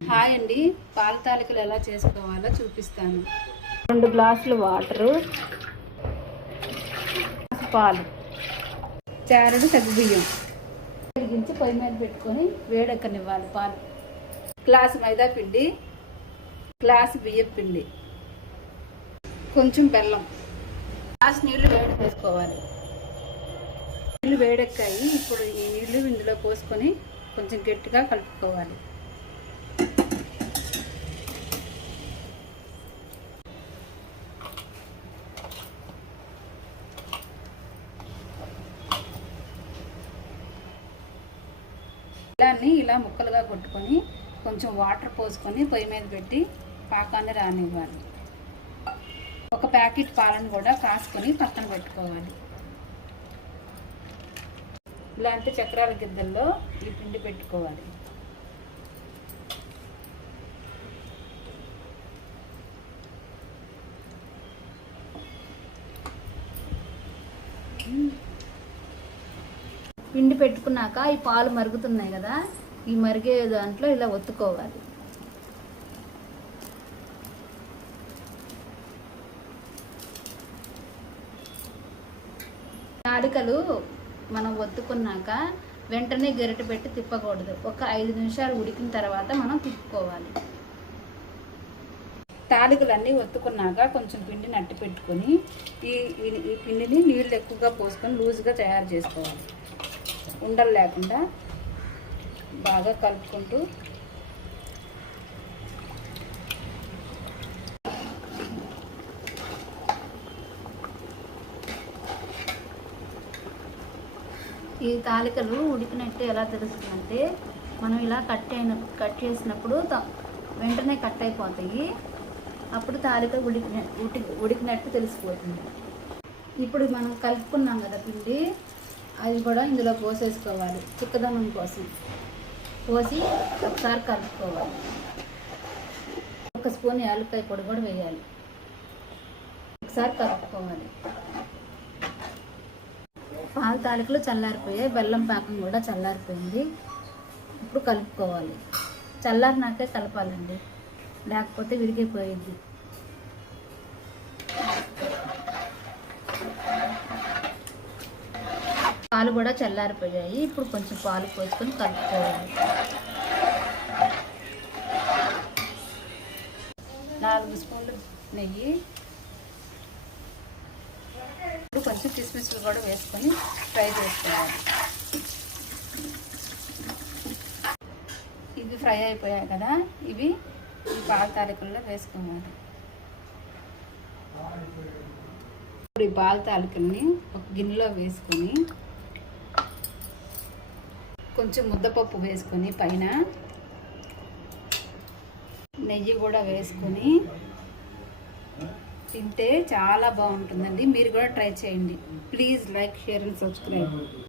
Hi అండి. పాల తాలికలు ఎలా చేసుకోవాలో చూపిస్తాను. రెండు గ్లాసులు వాటరు. పాలు. చారుడు సగ్గుబియ్యం వెలిగించి పొయ్యి మీద పెట్టుకొని వేడెక్కనివ్వాలి పాలు. గ్లాసు మైదా పిండి గ్లాసు బియ్యం పిండి. కొంచెం బెల్లం. గ్లాస్ నీళ్ళు వేడి చేసుకోవాలి. నీళ్ళు వేడెక్కాయి. ఇప్పుడు ఈ నీళ్ళు ఇందులో పోసుకొని కొంచెం గట్టిగా కలుపుకోవాలి. బెల్లాన్ని ఇలా ముక్కలుగా కొట్టుకొని కొంచెం వాటర్ పోసుకొని పొయ్యి మీద పెట్టి పాకాన్ని రానివ్వాలి. ఒక ప్యాకెట్ పాలను కూడా కాసుకొని పక్కన పెట్టుకోవాలి. ఇలాంటి చక్రాల గిద్దల్లో ఈ పిండి పెట్టుకోవాలి. పిండి పెట్టుకున్నాక ఈ పాలు మరుగుతున్నాయి కదా ఈ మరిగే దాంట్లో ఇలా ఒత్తుకోవాలి. నాడికలు మనం ఒత్తుకున్నాక వెంటనే గరిటె పెట్టి తిప్పకూడదు. ఒక ఐదు నిమిషాలు ఉడికిన తర్వాత మనం తిప్పుకోవాలి. తాలికలన్నీ ఒత్తుకున్నాక కొంచెం పిండి నట్టి పెట్టుకొని ఈ ఈ- పిండిని నీళ్ళు ఎక్కువగా పోసుకొని లూజ్గా తయారు చేసుకోవాలి. ఉండలు లేకుండా బాగా కలుపుకుంటూ ఈ తాలికలు ఉడికినట్టు ఎలా తెలుస్తుందంటే మనం ఇలా కట్ అయిన కట్ చేసినప్పుడు త- వెంటనే కట్ అయిపోతాయి. అప్పుడు తాలిక ఉడికిన ఉడికి ఉడికినట్టు తెలిసిపోతుంది. ఇప్పుడు మనం కలుపుకున్నాం కదా పిండి అది కూడా ఇందులో పోసేసుకోవాలి. చిక్కదనం కోసం. పోసి ఒకసారి కలుపుకోవాలి. ఒక స్పూన్ యాలక్కాయ పొడి కూడా వేయాలి. ఒకసారి కలుపుకోవాలి. పాల తాలికలు చల్లారిపోయాయి. బెల్లం పాకం కూడా చల్లారిపోయింది. ఇప్పుడు కలుపుకోవాలి. చల్లారినాకే కలపాలండి. లేకపోతే విరిగిపోయింది. పాలు కూడా చల్లారిపోయాయి. ఇప్పుడు కొంచెం పాలు పోసుకొని కలుపుకోవాలి. నాలుగు స్పూన్లు నెయ్యి. ఇప్పుడు కొంచెం కిస్మిస్లు కూడా వేసుకొని ఫ్రై చేసుకోవాలి. ఇవి ఫ్రై అయిపోయాయి కదా. ఇవి ఈ పాల తాలికల్లో వేసుకోవాలి. ఇప్పుడు ఈ పాల తాలికల్ని ఒక గిన్నెలో వేసుకొని కొంచెం ముద్దపప్పు వేసుకొని పైన నెయ్యి కూడా వేసుకొని తింటే చాలా బాగుంటుందండి. మీరు కూడా ట్రై చేయండి. Please like share and subscribe.